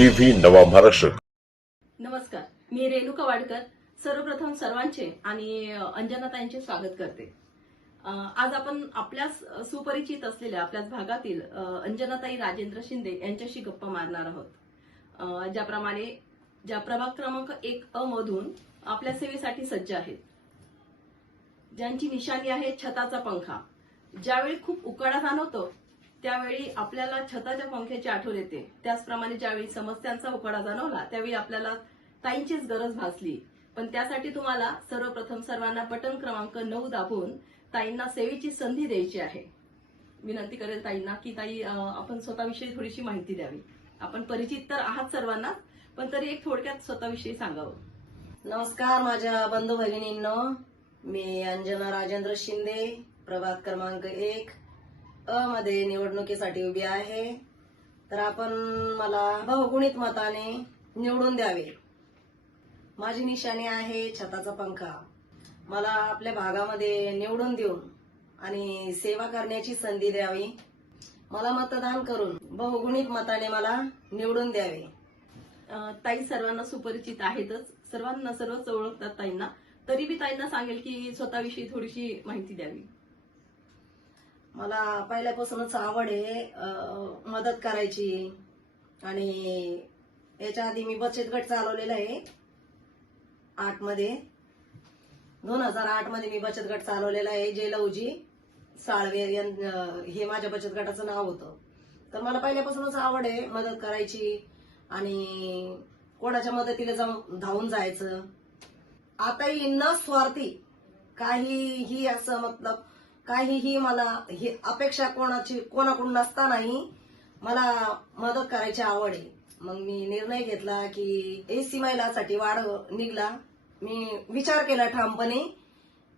TV नवा महाराष्ट्र. नमस्कार, मी रेणुका वाडकर. सर्वप्रथम सर्वांचे आणि अंजनाताईंचे स्वागत करते. आज आपण आपल्याच सुपरिचित असलेल्या आपल्याच भागातील अंजनाताई राजेंद्र शिंदे यांच्याशी गप्पा मारणार आहोत. ज्याप्रमाणे ज्या प्रभाग क्रमांक 1 मधून आपल्या सेवेसाठी सज्ज आहेत, ज्यांची निशाणी आहे छताचा पंखा. ज्यावेळी खूप उकाडा जाणवतो त्यावेळी आपल्याला छताच्या पंख्याची आठवण येते. त्याचप्रमाणे ज्यावेळी समस्यांचा उकाडा जाणवला त्यावेळी आपल्याला ताईंचीच गरज भासली. पण त्यासाठी तुम्हाला सर्वप्रथम सर्वांना बटन क्रमांक 9 दाबून ताईंना सेवेची संधी द्यायची आहे. विनंती करेल ताईंना की ताई आपण स्वतःविषयी थोडीशी माहिती द्यावी. आपण परिचित तर आहात सर्वांना, पण तरी एक थोडक्यात स्वतःविषयी सांगावं. नमस्कार माझ्या बंधू भगिनींनो, मी अंजना राजेंद्र शिंदे, प्रभाग क्रमांक 1 मध्ये निवडणुकीसाठी उभी आहे. तर आपण मला बहुगुणित मताने निवडून द्यावे. माझी निशाणी आहे छताचा पंखा. मला आपल्या भागामध्ये निवडून देऊन आणि सेवा करण्याची संधी द्यावी. मला मतदान करून बहुगुणित मताने मला निवडून द्यावे. ताई सर्वांना सुपरिचित आहेतच, सर्वच ओळखतात ताईंना. तरी बी ताईंना सांगेल की स्वतःविषयी थोडीशी माहिती द्यावी. मला पहिल्यापासूनच आवड आहे मदत करायची. आणि याच्या आधी मी बचत गट चालवलेला आहे 2008 मध्ये मी बचत गट चालवलेला आहे. जेलौजी साळवे हे माझ्या बचत गटाचं नाव होतं. तर मला पहिल्यापासूनच आवड आहे मदत करायची आणि कोणाच्या मदतीला जाऊन धावून जायचं. आताही न स्वार्थी काहीही असं मतलब काहीही मला ही अपेक्षा कोणाकडून नसतानाही मला मदत करायची आवड आहे. मग मी निर्णय घेतला की एसी महिलासाठी वाढ निघला. मी विचार केला ठामपणे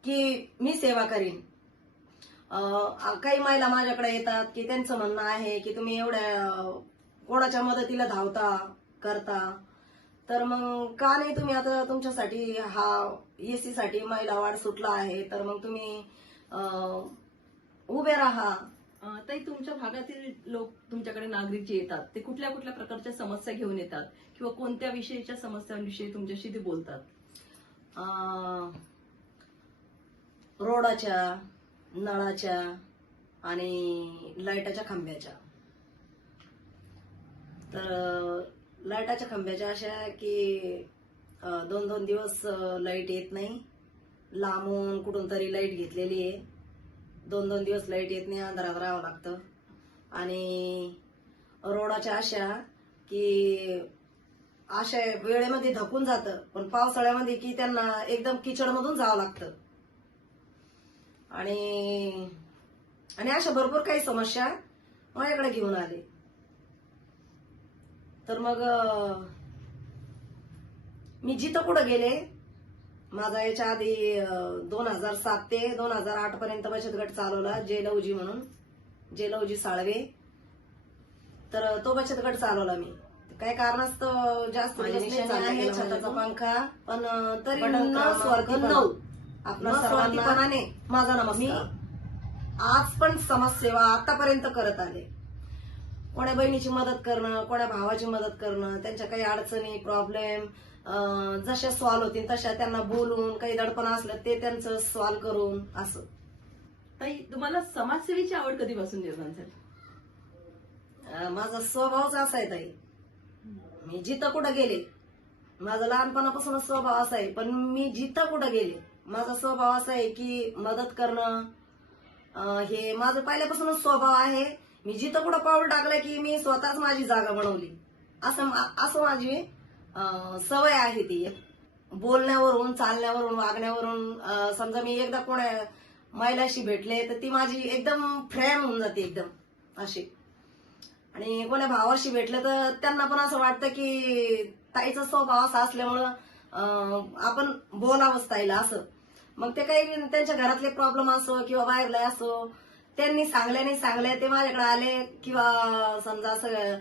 की मी सेवा करीन. काही महिला माझ्याकडे येतात की त्यांचं म्हणणं आहे की तुम्ही एवढ्या कोणाच्या मदतीला धावता करता, तर मग का नाही तुम्ही आता तुमच्यासाठी हा एसी साठी महिला वाढ सुटला आहे, तर मग तुम्ही उभे राहा. ताई, तुमच्या भागातील लोक तुमच्याकडे नागरिक जे येतात ते कुठल्या कुठल्या प्रकारच्या समस्या घेऊन येतात किंवा कोणत्या विषयीच्या समस्यांविषयी तुमच्याशी ते बोलतात? रोडाच्या, नळाच्या आणि लाईटाच्या खांब्याच्या. तर लाईटाच्या खांब्याच्या अशा की 2-2 दिवस लाईट येत नाही. लांबून कुठून तरी लाईट घेतलेली आहे, 2-2 दिवस लाईट येत नाही, अंधारात राहावं लागतं. आणि रोडाच्या अशा की अशा वेळेमध्ये धकून जातं, पण पावसाळ्यामध्ये की त्यांना एकदम किचडमधून जावं लागतं. आणि अशा भरपूर काही समस्या माझ्याकडे घेऊन आले. तर मग मी जिथं कुठं गेले, माझा याच्या आधी 2007 ते 2008 पर्यंत बचत गट चालवला जेलौजी म्हणून, जेलौजी साळवे. तर तो बचत गट चालवला मी. काही कारणास्तव जास्त आहे छताचा पंखा, पण तरी आपल्या सर्वांपणाने माझा नमस्कार. मी आज पण समाजसेवा आतापर्यंत करत आले. कोण्या बहिणीची मदत करणं, कोण्या भावाची मदत करणं, त्यांच्या काही अडचणी प्रॉब्लेम जशा सॉल्व्ह होतील तशा त्यांना बोलून, काही दडपण असलं ते त्यांचं सॉल्व्ह करून असं. ताई, तुम्हाला समाजसेवेची आवड कधीपासून निर्माण झाली? माझा स्वभावच असा आहे ताई. मी जिथं कुठं गेले, माझा लहानपणापासूनच स्वभाव असा आहे, पण मी जिथं कुठं गेले माझा स्वभाव असा आहे की मदत करणं हे माझं पहिल्यापासूनच स्वभाव आहे. मी जिथं कुठं पाऊल टाकलं की मी स्वतःच माझी जागा बनवली. असं माझी सवय आहे ती. बोलण्यावरून, चालण्यावरून, वागण्यावरून. समजा मी एकदा कोणा महिलाशी भेटले तर ती माझी एकदम फ्रेंड होऊन जाते एकदम अशी. आणि कोण्या भावाशी भेटलं तर त्यांना पण असं वाटतं की ताईचा स्वभाव असा असल्यामुळं आपण बोलावंच ताईला असं. मग ते काही त्यांच्या घरातले प्रॉब्लेम असो किंवा बाहेरला असो, त्यांनी सांगल्या ते माझ्याकडे आले किंवा समजा असं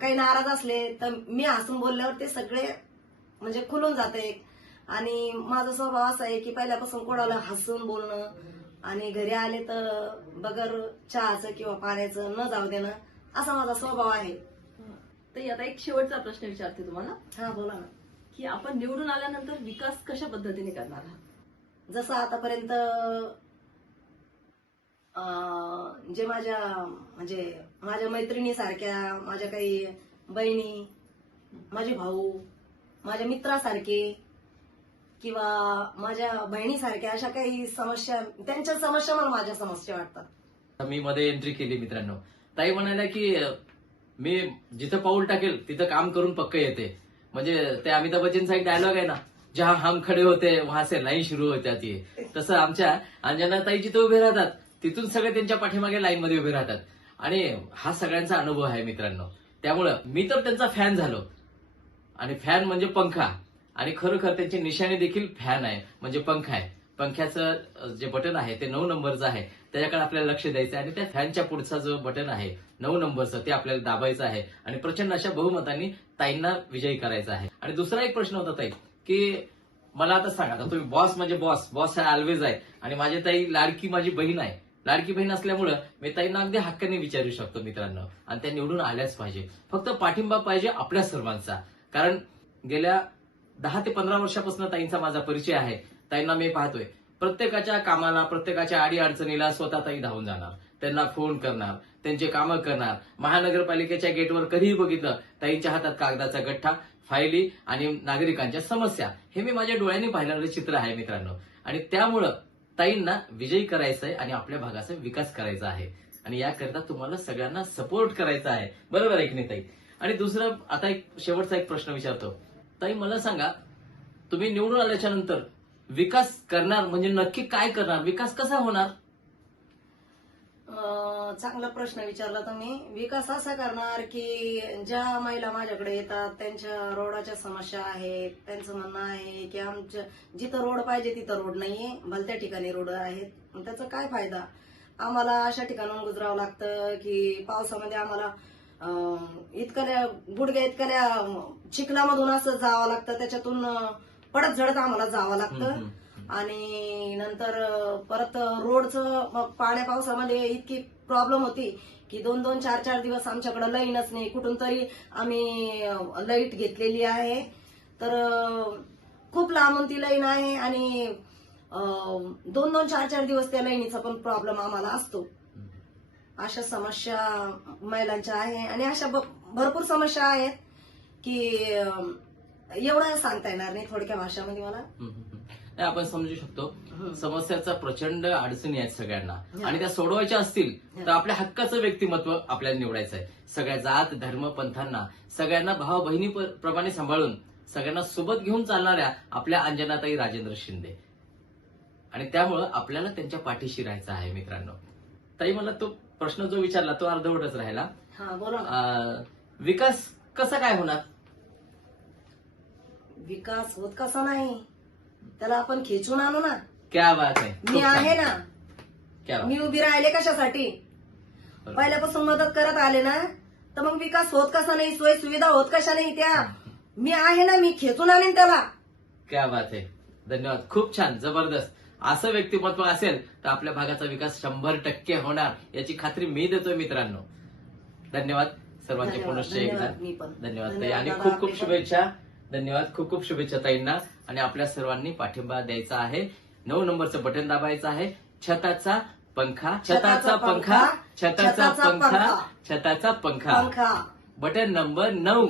काही नाराज असले तर मी हसून बोलल्यावर ते सगळे म्हणजे खुलून जाते. आणि माझा स्वभाव असा आहे की पहिल्यापासून कोणाला हसून बोलणं आणि घरी आले तर बगर चहाचं किंवा पाण्याचं न जाऊ देणं, असा माझा स्वभाव आहे. तर आता एक शेवटचा प्रश्न विचारते तुम्हाला हा बोला ना. की आपण निवडून आल्यानंतर विकास कशा पद्धतीने करणार आहात? जसं आतापर्यंत जे माझ्या मैत्रिणीसारख्या, माझ्या काही बहिणी, माझे भाऊ, माझ्या मित्रासारखे किंवा माझ्या बहिणीसारख्या अशा काही समस्या, त्यांच्या समस्या मला माझ्या समस्या वाटतात. मी मध्ये एंट्री केली मित्रांनो. ताई म्हणाल्या की मी जिथं पाऊल टाकेल तिथं काम करून पक्क येते. म्हणजे ते अमिताभ बच्चनचा एक डायलॉग आहे ना, जहां हम खडे होते वहां से लाईन सुरू होत्या ती. तसं आमच्या अंजना ताई जिथे उभे राहतात तिथून सगळे त्यांच्या पाठीमागे लाईन मध्ये उभे राहतात. आणि हा सगळ्यांचा अनुभव आहे मित्रांनो. त्यामुळं मी तर त्यांचा फॅन झालो. आणि फॅन म्हणजे पंखा. आणि खरोखर त्यांची निशाणी देखील फॅन आहे, म्हणजे पंखा आहे. पंख्याचं जे बटन आहे ते 9 नंबरचं आहे. त्याच्याकडे आपल्याला लक्ष द्यायचं आहे आणि त्या फॅनच्या पुढचा जो बटन आहे 9 नंबरचं ते आपल्याला दाबायचं आहे आणि प्रचंड अशा बहुमतांनी ताईंना विजयी करायचा आहे. आणि दुसरा एक प्रश्न होता ताई, की मला आता सांगा, आता तुम्ही बॉस म्हणजे बॉस हा ऑलवेज आहे. आणि माझी ताई लाडकी माझी बहीण आहे. लाडकी बहीण असल्यामुळं मी ताईंना अगदी हक्काने विचारू शकतो मित्रांनो. आणि त्या निवडून आल्याच पाहिजे. फक्त पाठिंबा पाहिजे आपल्या सर्वांचा. कारण गेल्या 10 ते 15 वर्षापासून ताईंचा माझा परिचय आहे. ताईंना मी पाहतोय प्रत्येकाच्या कामाला, प्रत्येकाच्या अडी अडचणीला स्वतः ताई धावून जाणार, त्यांना फोन करणार, त्यांचे कामं करणार. महानगरपालिकेच्या गेटवर कधीही बघितलं ताईंच्या हातात कागदाचा गठ्ठा, फायली आणि नागरिकांच्या समस्या. हे मी माझ्या डोळ्यांनी पाहिलेलं चित्र आहे मित्रांनो. आणि त्यामुळं ताईंना विजयी करायचं आहे आणि आपल्या भागाचा विकास करायचा आहे. आणि याकरता तुम्हाला सगळ्यांना सपोर्ट करायचा आहे. बरोबर आहे की नाही ताई? आणि दुसरं आता एक शेवटचा एक प्रश्न विचारतो. ताई मला सांगा, तुम्ही निवडून आल्याच्या नंतर विकास करणार म्हणजे नक्की काय करणार? विकास कसा होणार? चांगला प्रश्न विचारला तुम्ही. विकास असा करणार की ज्या महिला माझ्याकडे येतात त्यांच्या रोडाच्या समस्या आहेत. त्यांचं म्हणणं आहे की आमच्या जिथं रोड पाहिजे तिथं रोड नाहीये, भलत्या ठिकाणी रोड आहेत. मग त्याचा काय फायदा? आम्हाला अशा ठिकाणून गुजरावं लागतं की पावसामध्ये आम्हाला गुडघ्या इतकल्या चिखलामधून असं जावं लागतं, त्याच्यातून पडत झडत आम्हाला जावं लागतं. आणि नंतर परत रोडचं पाण्या पावसामध्ये इतकी प्रॉब्लेम होती की 2-2, 4-4 दिवस आमच्याकडे लाईनच नाही. कुठून तरी आम्ही लाईट घेतलेली आहे, तर खूप लांबून ती लाईन आहे आणि 2-2, 4-4 दिवस त्या लाईनीचा पण प्रॉब्लेम आम्हाला असतो. अशा समस्या महिलांच्या आहे आणि अशा भरपूर समस्या आहेत की एवढं सांगता येणार नाही थोडक्या भाषामध्ये मला. नाही, आपण समजू शकतो. समस्याचा प्रचंड अडचणी आहेत सगळ्यांना आणि त्या सोडवायच्या असतील तर आपल्या हक्काचं व्यक्तिमत्व आपल्याला निवडायचं आहे. सगळ्या जात धर्म पंथांना सगळ्यांना भाव बहिणी प्रमाणे सांभाळून सगळ्यांना सोबत घेऊन चालणाऱ्या आपल्या अंजनाताई राजेंद्र शिंदे. आणि त्यामुळं आपल्याला त्यांच्या पाठीशी राहायचं आहे मित्रांनो. ताई मला तो प्रश्न जो विचारला तो अर्धवटच राहिला. हा बोला ना. विकास कसा काय होणार? विकास होत कसा नाही, त्याला आपण खेचून आणू ना. क्या बात आहे. मी आहे ना, क्या बात. मी उभी राहिले कशासाठी? पहिल्यापासून मदत करत आले ना, तर मग विकास होत कसा नाही, सोयी सुविधा होत कशा नाही त्या? मी आहे ना, मी खेचून आणीन त्याला. क्या बात आहे. धन्यवाद. खूप छान, जबरदस्त. असं व्यक्तिमत्व असेल तर आपल्या भागाचा विकास 100% होणार याची खात्री मी देतोय मित्रांनो. धन्यवाद सर्वांचे पुनश्च एकदा. मी पण धन्यवाद ताई आणि खूप खूप शुभेच्छा. धन्यवाद. खूप खूप शुभेच्छा ताईंना. आणि आपल्या सर्वांनी पाठिंबा द्यायचा आहे. 9 नंबरचं बटन दाबायचं आहे. छताचा पंखा, छताचा पंखा, छताचा पंखा, छताचा पंखा. Button number 9.